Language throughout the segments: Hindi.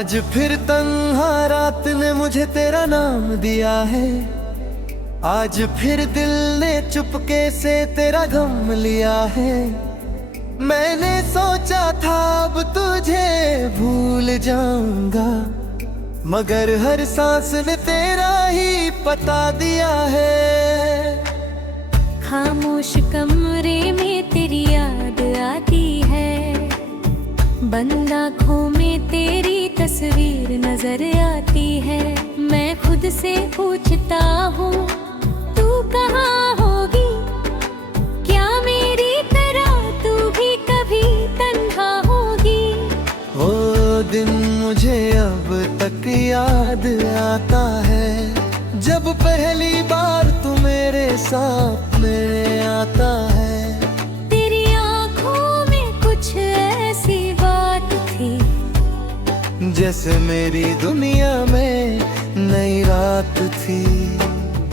आज फिर तन्हा रात ने मुझे तेरा नाम दिया है। आज फिर दिल ने चुपके से तेरा गम लिया है। मैंने सोचा था अब तुझे भूल जाऊंगा, मगर हर सांस ने तेरा ही पता दिया है। खामोश कमरे में तेरी याद आती है, बंद आँखों में तेरी तस्वीर नजर आती है। मैं खुद से पूछता हूँ तू कहाँ होगी, क्या मेरी तरह तू भी कभी तन्हा होगी। वो दिन मुझे अब तक याद आता है, जब पहली बार तू मेरे साथ में आता है। तेरी आँखों में कुछ ऐसी बात थी, जैसे मेरी दुनिया में नई रात थी।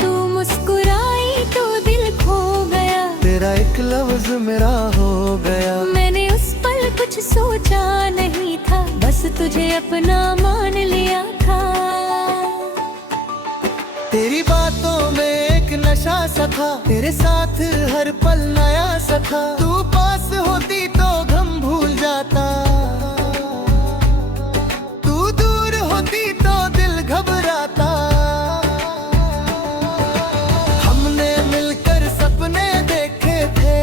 तू मुस्कुराई तो दिल खो गया, तेरा एक लफ्ज मेरा हो गया। मैंने उस पल कुछ सोचा नहीं था, बस तुझे अपना मान लिया था। तेरी बातों में एक नशा सा था, तेरे साथ हर पल नया सा था। तू पास होती तो गम भूल जाता, तू दूर होती तो दिल घबराता। हमने मिलकर सपने देखे थे,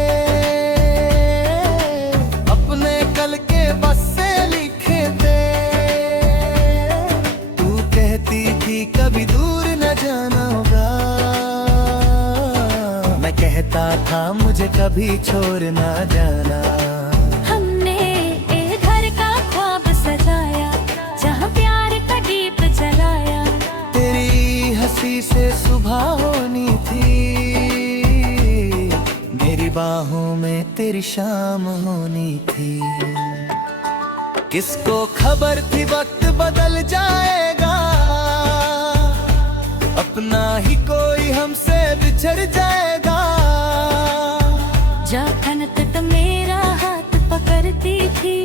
अपने कल के बस से लिखे थे। तू कहती थी कभी दूर न जाना होगा, मैं कहता था मुझे कभी छोड़ ना जाना। हमने एक घर का ख्वाब सजाया, जहाँ प्यार का दीप जलाया। तेरी हंसी से सुबह होनी थी, मेरी बाहों में तेरी शाम होनी थी। किसको खबर थी वक्त बदल जाएगा, अपना ही कोई हमसे बिछड़ जाएगा। जखन तक मेरा हाथ पकड़ती थी,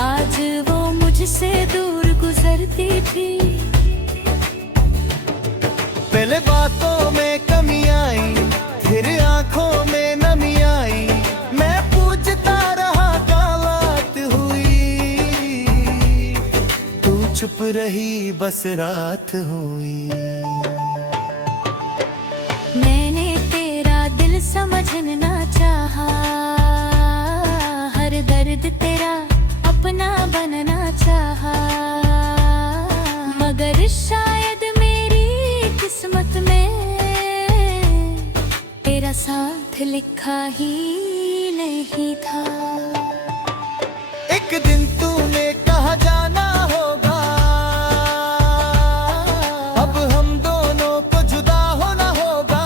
आज वो मुझसे दूर गुजरती थी। पहले बातों में कमी आई, फिर आंखों में नमी आई। मैं पूछता रहा क्या बात हुई, तू चुप रही बस रात हुई। मैंने तेरा दिल समझना चाहा, हर दर्द तेरा अपना बनना चाहा। मगर शायद मेरी किस्मत में तेरा साथ लिखा ही नहीं था। एक दिन तूने कहा जाना होगा, अब हम दोनों को जुदा होना होगा।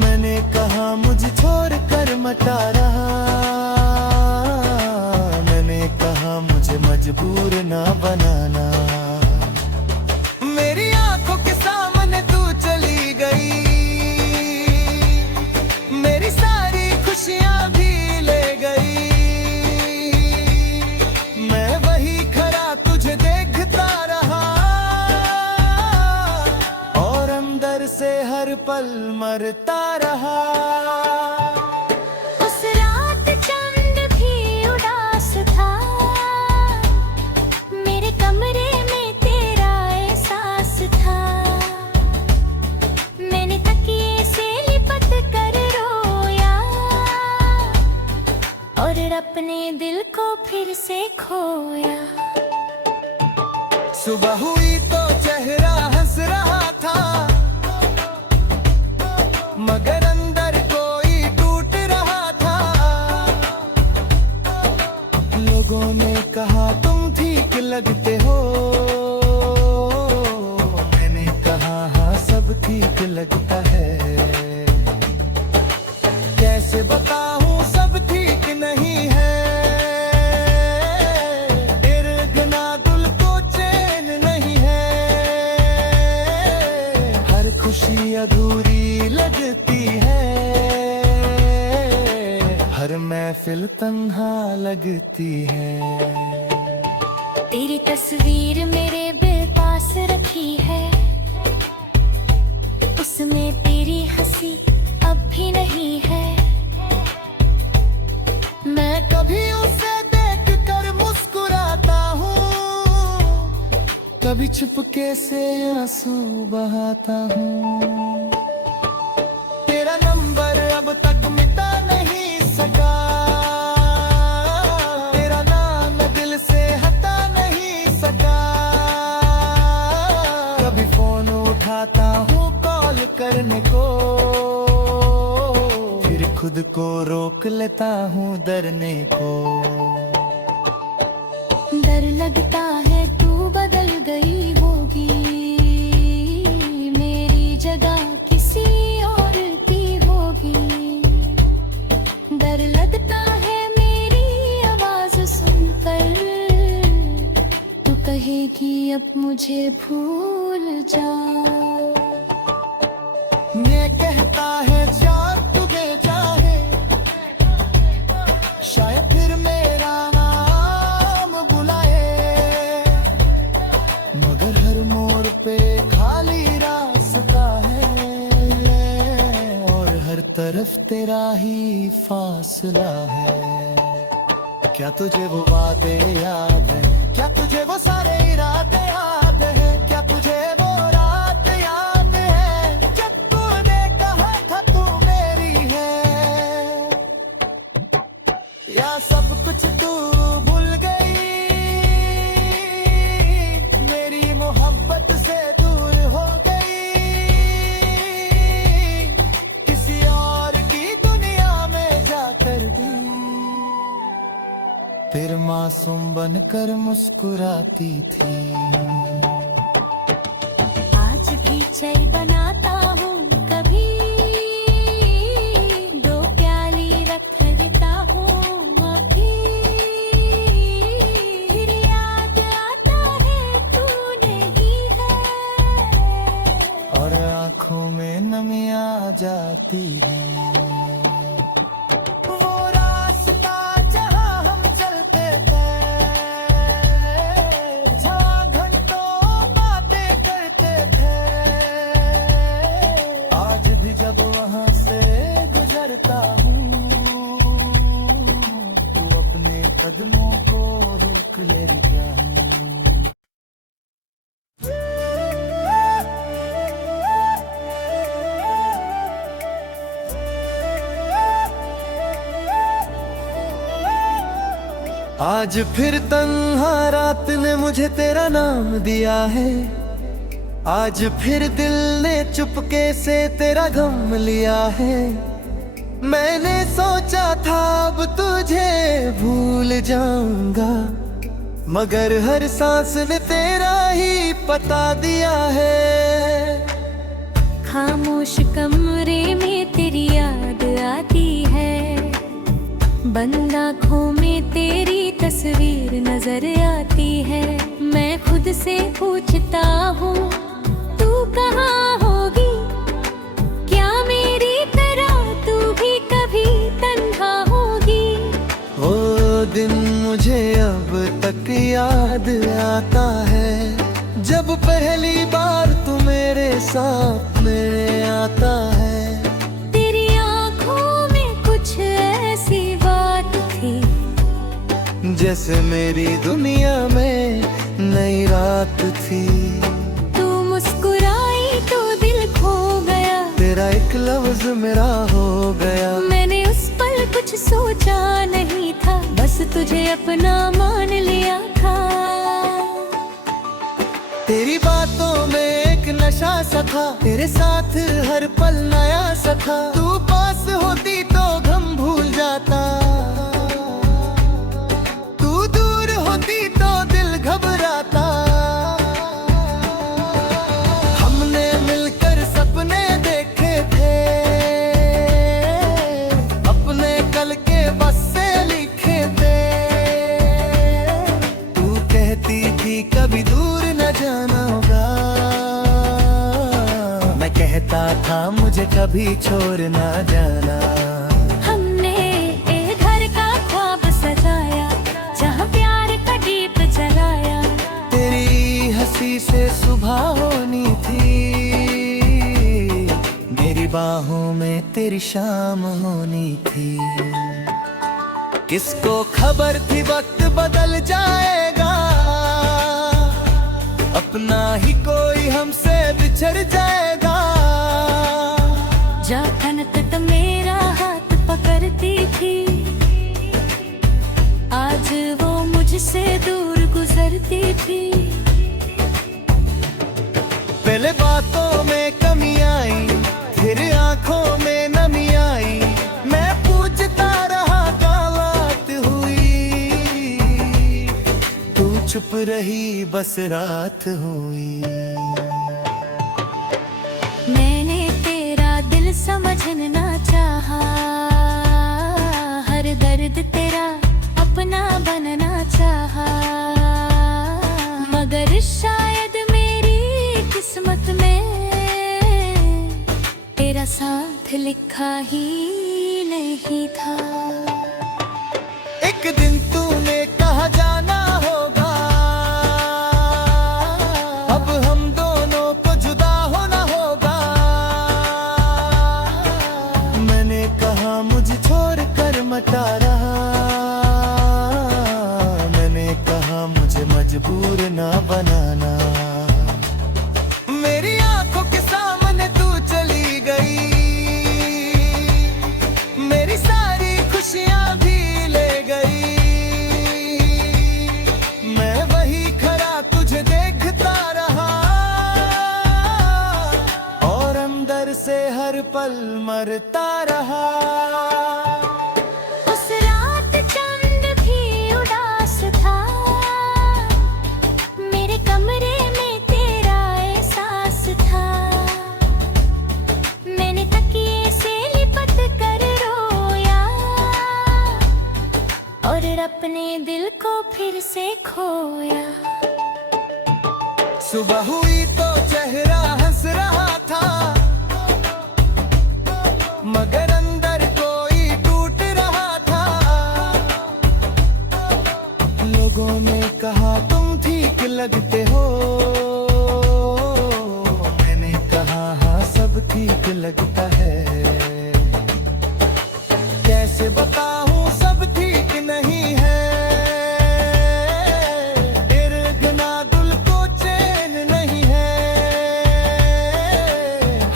मैंने कहा मुझे छोड़ कर मटा रहा, मैंने कहा मुझे मजबूर ना बनाना। मेरी आंखों के सामने तू चली गई, मेरी सारी खुशियां भी ले गई। मैं वही खड़ा तुझे देखता रहा, और अंदर से हर पल मरता रहा। उस रात चांद भी उदास था, मेरे कमरे में तेरा एहसास था। मैंने तकिए से लिपट कर रोया, और अपने दिल को फिर से खोया। सुबह हुई तो चेहरा हंस रहा था, मगर अंदर कोई टूट रहा था। लोगों ने कहा तुम ठीक लगते हो, मैंने कहा हाँ सब ठीक लगता है। कैसे बताऊं सब ठीक नहीं है, इर्गना दिल को चैन नहीं है। हर खुशी अधूरी लगती है, हर मैं महफिल तन्हा लगती है। तेरी तस्वीर मेरे दिल पास रखी है, उसमें तेरी हंसी अब भी नहीं है। मैं कभी उसे देख कर मुस्कुराता हूँ, कभी चुपके से आंसू बहाता हूँ। तेरा नंबर अब तक मिटा नहीं सका, तेरा नाम दिल से हटा नहीं सका। कभी फोन उठाता हूँ कॉल करने को, फिर खुद को रोक लेता हूँ डरने को। डर लगता है तू बदल गई होगी, मेरी जगह किसी और की होगी। डर लगता है मेरी आवाज सुनकर तू कहेगी अब मुझे भूल जा। ये कहता है चार तुझे चाहे, शायद फिर मेरा नाम बुलाए। मगर हर मोड़ पे खाली रास्ता है, और हर तरफ तेरा ही फासला है। क्या तुझे वो वादे याद है, क्या तुझे वो सारे इरादे याद है, क्या तुझे वो रात याद है जब तूने कहा था तू मेरी है। या सब कुछ तू भूल गई, मेरी मोहब्बत से दूर हो गई, किसी और की दुनिया में जाकर भी फिर मासूम बनकर मुस्कुराती थी। आज भी चाय बनाता हूँ कभी, दो प्याली रख लेता हूँ अभी। फिर याद आता है तू नहीं है, और आंखों में नमी आ जाती है। वो रास्ता जहाँ हम चलते थे, जहाँ घंटों बातें करते थे, आज भी जब वहाँ से गुजरता हूँ, तो अपने कदमों को रोक लेता हूँ। आज फिर तन्हा रात ने मुझे तेरा नाम दिया है, आज फिर दिल ने चुपके से तेरा गम लिया है। मैंने सोचा था अब तुझे भूल जाऊंगा, मगर हर सांस ने तेरा ही पता दिया है। खामोश कमरे में तेरी याद आती है, बंद आँखों में तेरी तस्वीर नजर आती है। मैं खुद से पूछता हूँ तू कहाँ होगी, क्या मेरी तरह तू भी कभी तन्हा होगी। वो दिन मुझे अब तक याद आता है, जब पहली बार तू मेरे साथ मेरे आता है। तेरी आँखों में कुछ ऐसी बात थी, जैसे मेरी दुनिया में नई रात थी। तू मुस्कुराई तो दिल खो गया, तेरा एक लफ्ज मेरा हो गया। मैंने उस पल कुछ सोचा नहीं था, बस तुझे अपना मान लिया था। तेरी बातों में एक नशा सा था, तेरे साथ हर पल नया सा था। तू पास होती तो गम भूल जाता, तू दूर होती तो दिल घबराता। हमने मिलकर सपने देखे थे, अपने कल के बस से लिखे थे। तू कहती थी कभी दूर न जाना होगा, मैं कहता था मुझे कभी छोड़ ना जाना। हमने एक घर का किसी से सुबह होनी थी, मेरी बाहों में तेरी शाम होनी थी। किसको खबर थी वक्त बदल जाएगा, अपना ही कोई हमसे बिछड़ जाएगा। जाखन तक मेरा हाथ पकड़ती थी, आज वो मुझसे दूर गुजरती थी। पहले बातों में कमी आई, फिर आंखों में नमी आई, मैं पूछता रहा क्या बात हुई, तू चुप रही बस रात हुई। मैंने तेरा दिल समझना चाहा, हर दर्द तेरा अपना बनना चाहा, मगर शायद मेरी किस्मत में तेरा साथ लिखा ही नहीं था। एक दिन तूने कहा जाना होगा, अब हम दोनों को जुदा होना होगा। मैंने कहा मुझे छोड़ कर मटा रहा, मैंने कहा मुझे मजबूर ना बनाना। मेरी आंखों के सामने तू चली गई, मेरी सारी खुशियां भी ले गई। मैं वही खड़ा तुझे देखता रहा, और अंदर से हर पल मरता रहा। उस रात चांद भी उदास था, मेरे कमरे में तेरा एहसास था। मैंने तकिए से लिपट कर रोया, और अपने दिल को फिर से खोया। सुबह हुई तो चेहरा हंस रहा था, मगर अंदर कोई टूट रहा था। लोगों ने कहा तुम ठीक लगते हो, मैंने कहा हाँ सब ठीक लगता है। कैसे बताऊं सब ठीक नहीं है, इर्गना दिल को चैन नहीं है।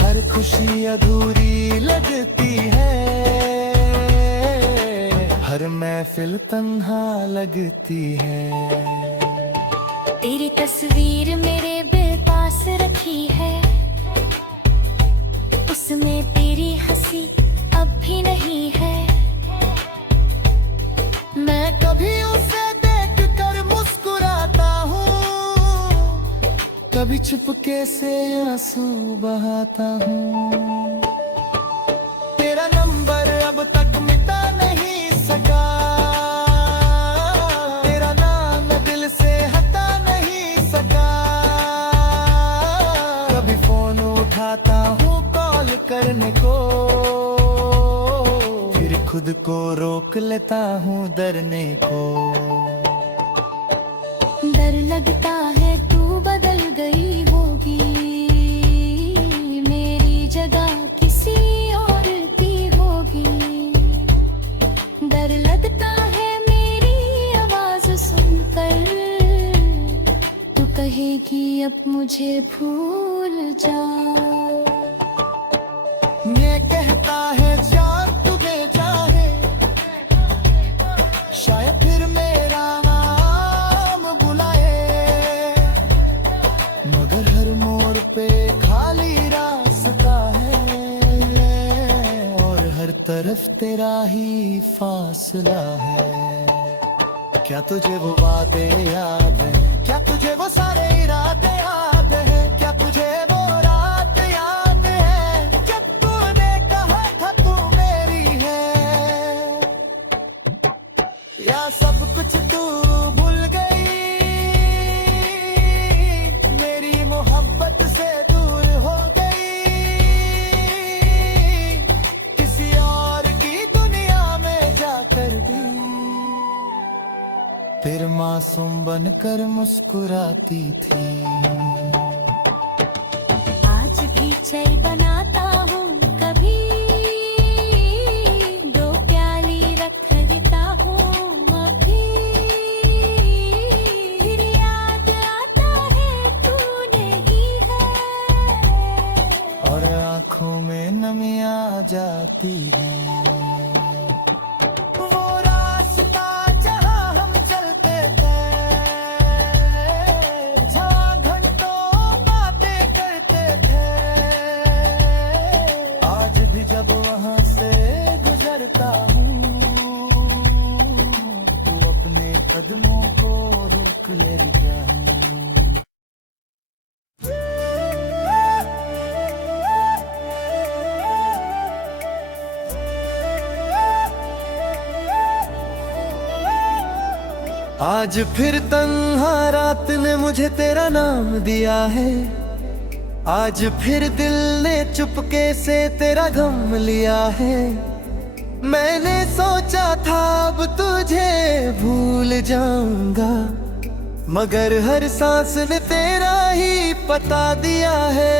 हर खुशी अधूरी लगती है, हर महफिल तन्हा लगती है। तेरी तस्वीर मेरे पास रखी है, उसमें तेरी हंसी अब भी नहीं है। मैं कभी उसे देख कर मुस्कुराता हूँ, कभी चुपके से आंसू बहाता हूँ। तेरा नंबर अब तक मिटा नहीं सका, तेरा नाम दिल से हटा नहीं सका। कभी फोन उठाता हूँ कॉल करने को, फिर खुद को रोक लेता हूँ डरने को। डर लगता है तू बदल गई होगी, मेरी जगह किसी और की होगी। डर लगता है मेरी आवाज सुनकर तू कहेगी अब मुझे भूल जा। ये कहता है चार तुझे चाहे, शायद फिर मेरा नाम बुलाए, मगर हर मोड़ पे खाली रास्ता है, और हर तरफ तेरा ही फासला है। क्या तुझे वो बातें याद है, क्या तुझे वो सारे इरादे याद है, क्या तुझे वो रात याद है जब तूने कहा था तू मेरी है, या सब कुछ तू भूल गई, मेरी मोहब्बत से दूर हो गई, किसी और की दुनिया में जाकर भी फिर माँ मासूम बनकर मुस्कुराती थी। आज भी चाय बनाता हूँ कभी, दो प्याली रख देता हूँ अभी, फिर याद आता है तू नहीं है, और आंखों में नमी आ जाती है। वो रास्ता जहाँ हम चलते थे, जहाँ घंटों बातें करते थे, आज भी जब वहाँ से गुजरता हूँ, तो अपने कदमों को रोक लेता हूँ। आज फिर तन्हा रात ने मुझे तेरा नाम दिया है, आज फिर दिल ने चुपके से तेरा गम लिया है। मैंने सोचा था अब तुझे भूल जाऊंगा, मगर हर सांस ने तेरा ही पता दिया है।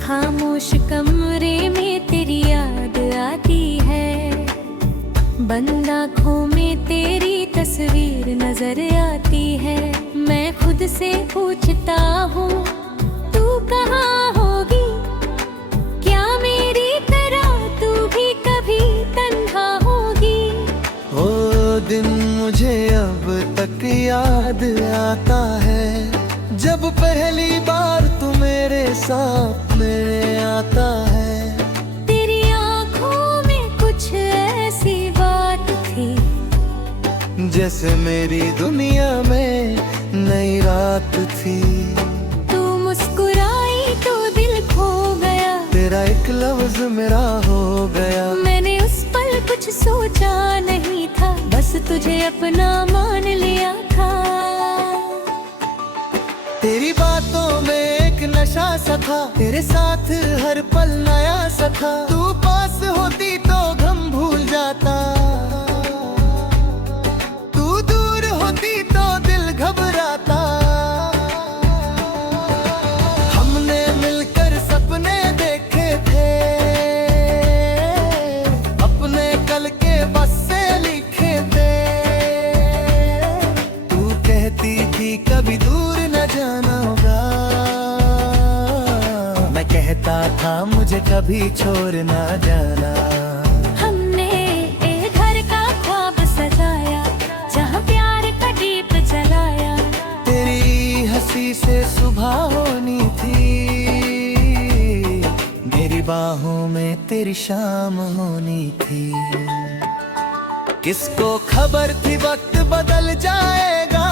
खामोश कमरे में तेरी याद आती है, बंद आँखों में तेरी तस्वीर नजर आती है। मैं खुद से पूछता हूँ तू कहाँ होगी, क्या मेरी तरह तू भी कभी तन्हा होगी। वो दिन मुझे अब तक याद आता है, जब पहली बार तू मेरे सामने आता है। तेरी आँखों में कुछ ऐसी बात थी, जैसे मेरी दुनिया में नई रात थी। तू मुस्कुराई तो दिल खो गया, तेरा एक लफ्ज मेरा हो गया। मैंने उस पल कुछ सोचा नहीं था, बस तुझे अपना मान लिया था। तेरी बातों में एक नशा सा था, तेरे साथ हर पल नया सा था। तू पास होती तो गम भूल जाता, तू दूर होती तो दिल घबराता। हमने मिलकर सपने देखे थे, अपने कल के बस से लिखे थे। तू कहती थी कभी दूर न जाना होगा, मैं कहता था मुझे कभी छोड़ ना जाना। हमने एक घर का ख्वाब सजाया, जहाँ प्यार का दीप जलाया। तेरी हंसी से सुबह होनी थी, मेरी बाहों में तेरी शाम होनी थी। किसको खबर थी वक्त बदल जाएगा,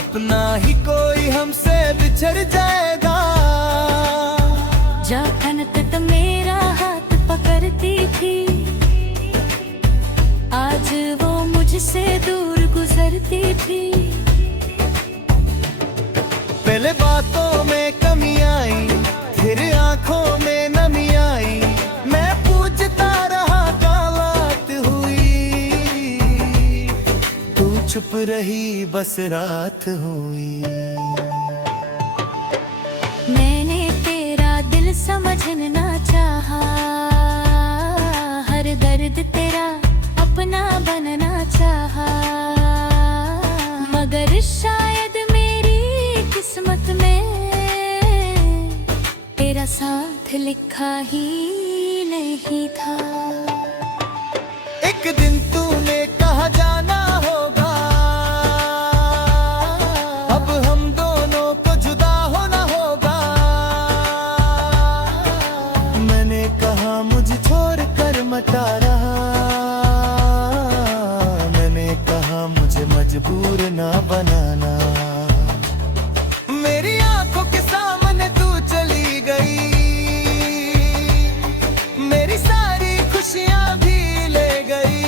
अपना ही कोई हमसे बिछड़ जाएगा। जखन तक मेरा हाथ पकड़ती थी, आज वो मुझसे दूर गुजरती थी। पहले बातों में कमी आई, फिर आंखों में नमी आई। मैं पूछता रहा क्या बात हुई, तू चुप रही बस रात हुई। मैंने तेरा दिल समझना चाहा, हर दर्द तेरा अपना बनना चाहा, मगर शायद मेरी किस्मत में तेरा साथ लिखा ही नहीं था। एक दिन तूने कहा जाना होगा, अब हम दोनों को जुदा होना होगा। मैंने कहा मुझे छोड़ कर मटा रहा, मैंने कहा मुझे मजबूर ना बनाना। मेरी आंखों के सामने तू चली गई, मेरी सारी खुशियां भी ले गई।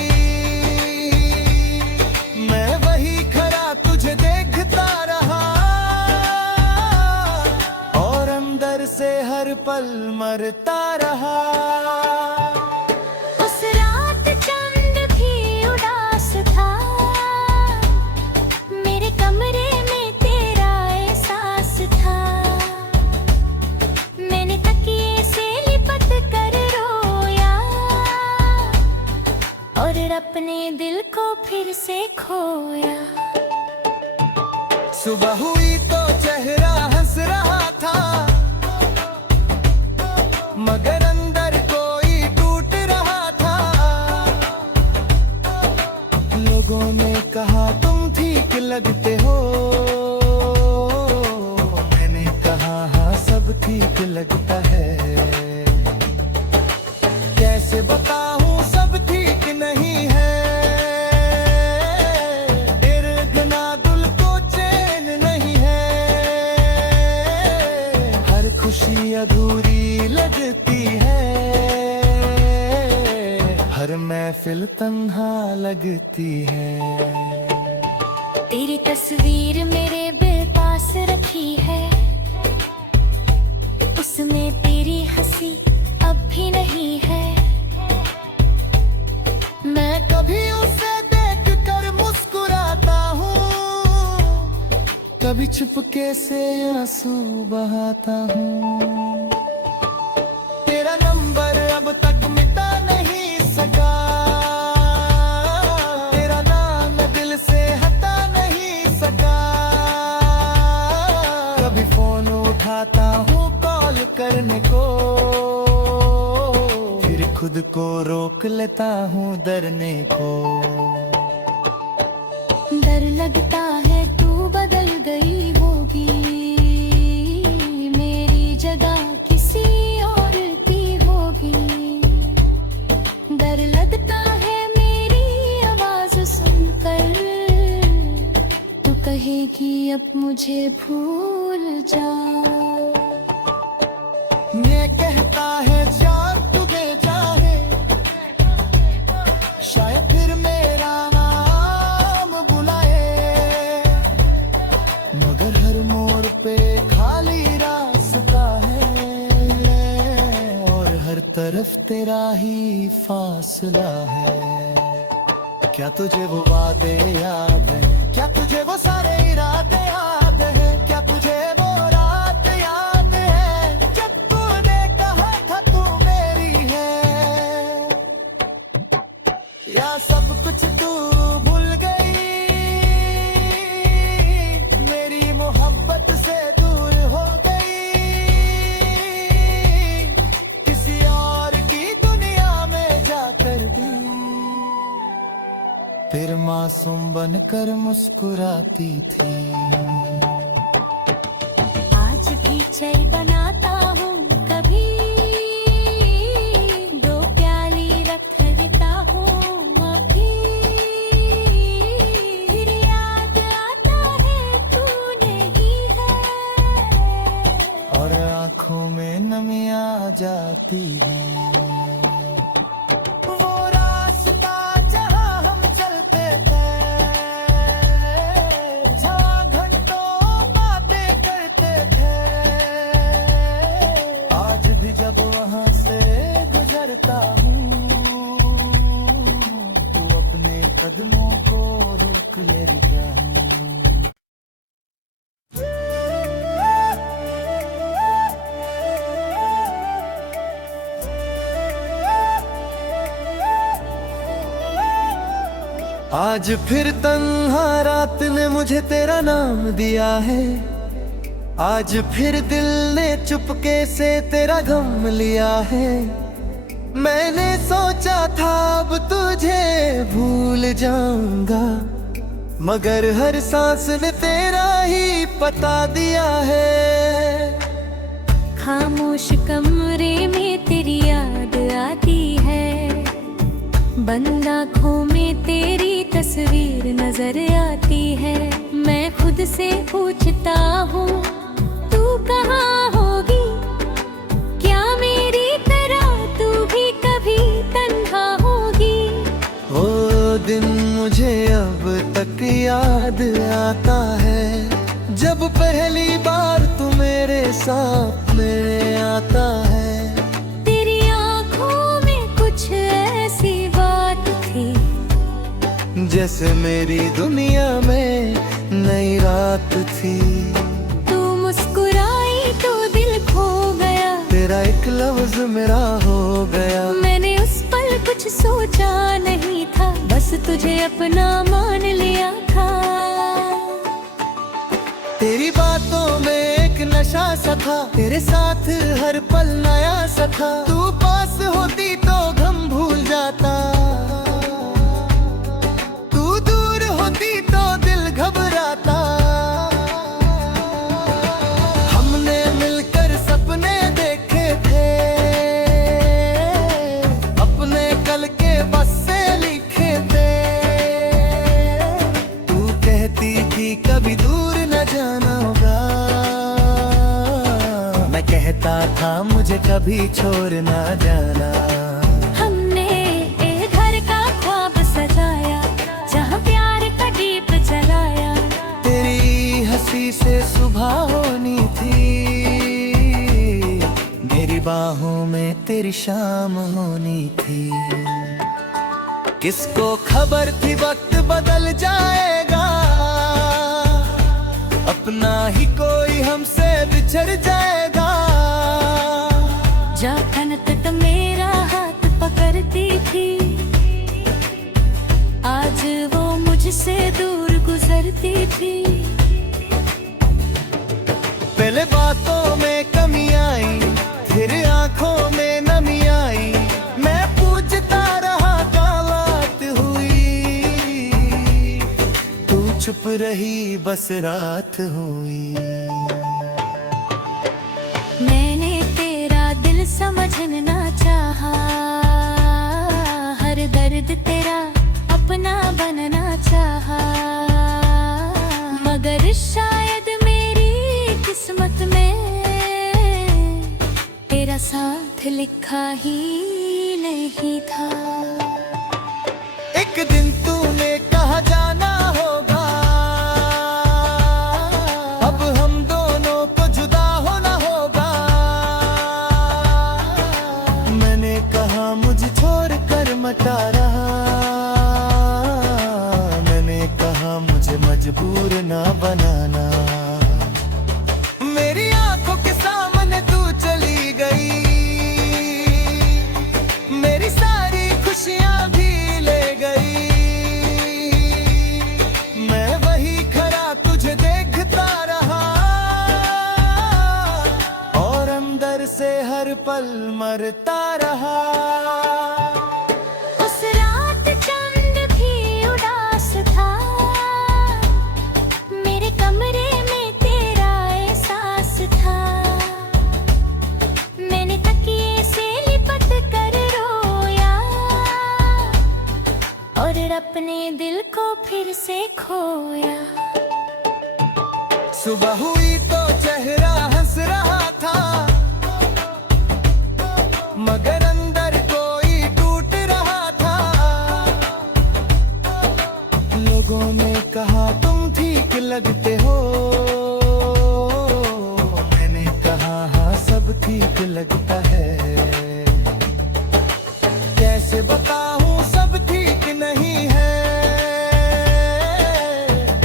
मैं वही खड़ा तुझे देखता रहा, और अंदर से हर पल मरता रहा। उस रात चांद भी उदास था, खोया। सुबह हुई तो चेहरा हंस रहा था, मगर अंदर कोई टूट रहा था। लोगों ने कहा तुम ठीक लगते हो, मैंने कहा हाँ सब ठीक लगता है। कैसे बताऊं सब ठीक नहीं है, इर्द-ना दिल को चैन नहीं है। हर खुशी अधूरी लगती है, हर महफिल तन्हा लगती है। तेरी तस्वीर मेरे दिल पास रखी है, उसमें तेरी हंसी अब भी नहीं है। मैं कभी उसे देख कर मुस्कुराता हूँ, कभी चुपके से आंसू बहाता हूँ। तेरा नंबर अब तक मिटा नहीं सका, तेरा नाम दिल से हटा नहीं सका। कभी फोन उठाता हूँ कॉल करने को, फिर खुद को रोक लेता हूँ डरने को। डर लगता है तू बदल गई होगी, मेरी जगह किसी और की होगी। डर लगता है मेरी आवाज सुनकर तू कहेगी अब मुझे भूल जा। ये कहता है चार तुझे चाहे, शायद फिर मेरा नाम बुलाए। मगर हर मोड़ पे खाली रास्ता है, और हर तरफ तेरा ही फासला है। क्या तुझे वो वादे याद है, क्या तुझे वो सारे इरादे याद है, क्या तुझे वो रात याद है जब तूने कहा था तू मेरी है। या सब कुछ तू भूल गई, मेरी मोहब्बत से दूर हो गई, किसी और की दुनिया में जाकर भी फिर मासूम बनकर मुस्कुराती थी। आज भी चाय बनाता हूँ कभी, दो प्याली रख देता हूँ अभी। फिर याद आता है तू नहीं है, और आंखों में नमी आ जाती है। वो रास्ता जहाँ हम चलते थे, जहाँ घंटों बातें करते थे, आज भी जब वहाँ से गुजरता हूँ तो अपने कदमों को रोक लेता हूँ। आज फिर तन्हा रात ने मुझे तेरा नाम दिया है, आज फिर दिल ने चुपके से तेरा गम लिया है। मैंने सोचा था अब तुझे भूल जाऊंगा, मगर हर सांस ने तेरा ही पता दिया है। खामोश कमरे में तेरी याद आती है, बंद आँखों में तेरी तस्वीर नजर आती है। मैं खुद से पूछता हूँ तू कहाँ होगी, क्या मेरी तरह तू भी कभी तन्हा होगी। वो दिन मुझे अब तक याद आता है, जब पहली बार तू मेरे सामने आता है। तेरी आँखों में कुछ ऐसी बात थी, जैसे मेरी दुनिया में नई रात थी। तू मुस्कुराई तो दिल खो गया, तेरा एक लफ्ज मेरा हो गया। मैंने उस पल कुछ सोचा नहीं था, बस तुझे अपना मान लिया था। तेरी बातों में एक नशा सा था, तेरे साथ हर पल नया सा था। तू पास होती तो गम भूल जाता, तू दूर होती तो दिल घबराता। हमने मिलकर सपने देखे थे, अपने कल के बस से लिखे थे। तू कहती थी कभी दूर न जाना होगा, मैं कहता था मुझे कभी छोड़ ना जाना। हमने एक घर का ख्वाब सजाया, जहाँ प्यार का दीप जलाया। तेरी हंसी से सुबह होनी थी, मेरी बाहों में तेरी शाम होनी थी। किसको खबर थी वक्त बदल जाएगा, अपना ही कोई हमसे बिछड़ जाएगा। जाखन तक मेरा हाथ पकड़ती थी, आज वो मुझसे दूर गुजरती थी। पहले बातों में कमी आई, फिर आंखों में नमी आई। मैं पूछता रहा क्या बात हुई, तू चुप रही बस रात हुई। मैंने तेरा दिल समझना चाहा, हर दर्द तेरा अपना बनना चाहा। मगर शायद मेरी किस्मत में तेरा साथ लिखा ही नहीं था। एक दिन तूने कहा जाना होगा, अब हम दोनों को जुदा होना होगा। मैंने कहा मुझे छोड़ कर मटा रहा, मैंने कहा मुझे मजबूर ना बनाना। मेरी आंखों के सामने तू चली गई, मेरी सारी खुशियां भी ले गई। मैं वही खड़ा तुझे देखता रहा, और अंदर से हर पल मरता रहा। उस रात चांद भी उदास था, मेरे कमरे में तेरा एहसास था। मैंने तकिए से लिपट कर रोया, और अपने दिल को फिर से खोया। सुबह हुई तो चेहरा हंस रहा था, मगर अंदर कोई टूट रहा था। लोगों ने कहा तुम ठीक लगते हो, मैंने कहा हाँ सब ठीक लगता है। कैसे बताऊं सब ठीक नहीं है,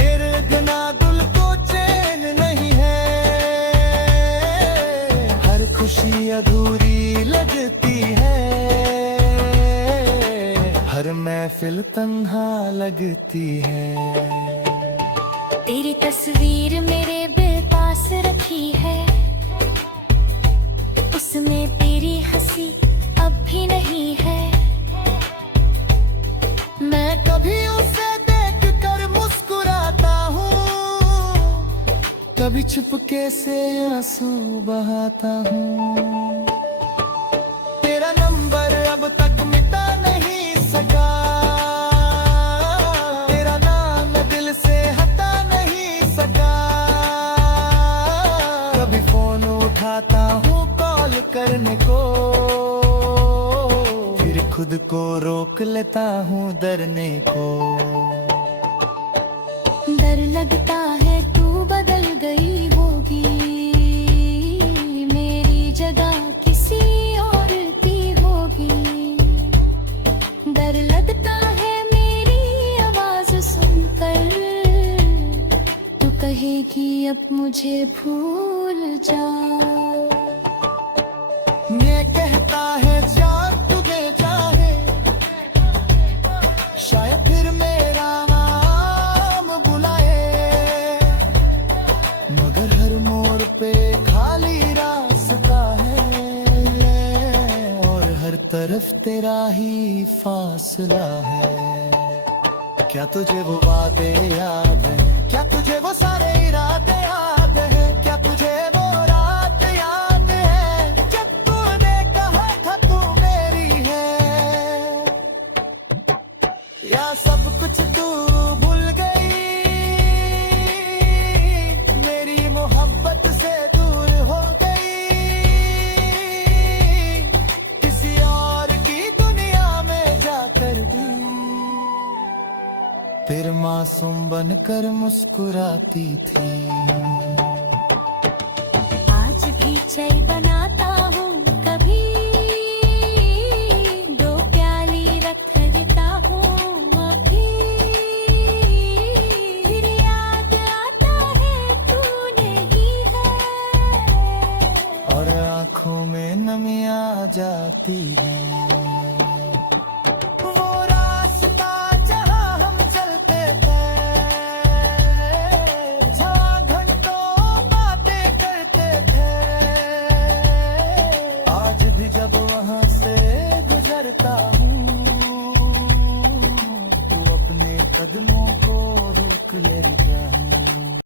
इर्द-गिर्द दिल को चैन नहीं है। हर खुशी अधूरी लगती है, हर महफिल तन्हा लगती है। तेरी तस्वीर मेरे दिल पास रखी है, उसमें तेरी हंसी अब भी नहीं है। मैं कभी उसे देख कर मुस्कुराता हूँ, कभी चुपके से आंसू बहाता हूँ। तेरा नंबर अब तक मिटा नहीं सका, तेरा नाम दिल से हटा नहीं सका। कभी फोन उठाता हूँ कॉल करने को, फिर खुद को रोक लेता हूँ डरने को। डर लगता है तू बदल गई होगी, मेरी जगह किसी और की होगी। डर लगता है मेरी आवाज सुनकर तू कहेगी अब मुझे भूल जा। ये कहता है चार तुझे चाहे, शायद फिर मैं तरफ तेरा ही फासला है। क्या तुझे वो वादे याद है, क्या तुझे वो सारे इरादे याद है, क्या तुझे वो रात याद है जब तूने कहा था तू मेरी है, या सब कुछ तू भूल गई, मेरी मोहब्बत से दूर हो गई, किसी और की दुनिया में जाकर भी फिर मासूम बनकर मुस्कुराती थी। आज भी चाय बनाता हूँ कभी, दो प्याली रख देता हूँ अभी, फिर याद आता है तू नहीं है, और आंखों में नमी आ जाती है।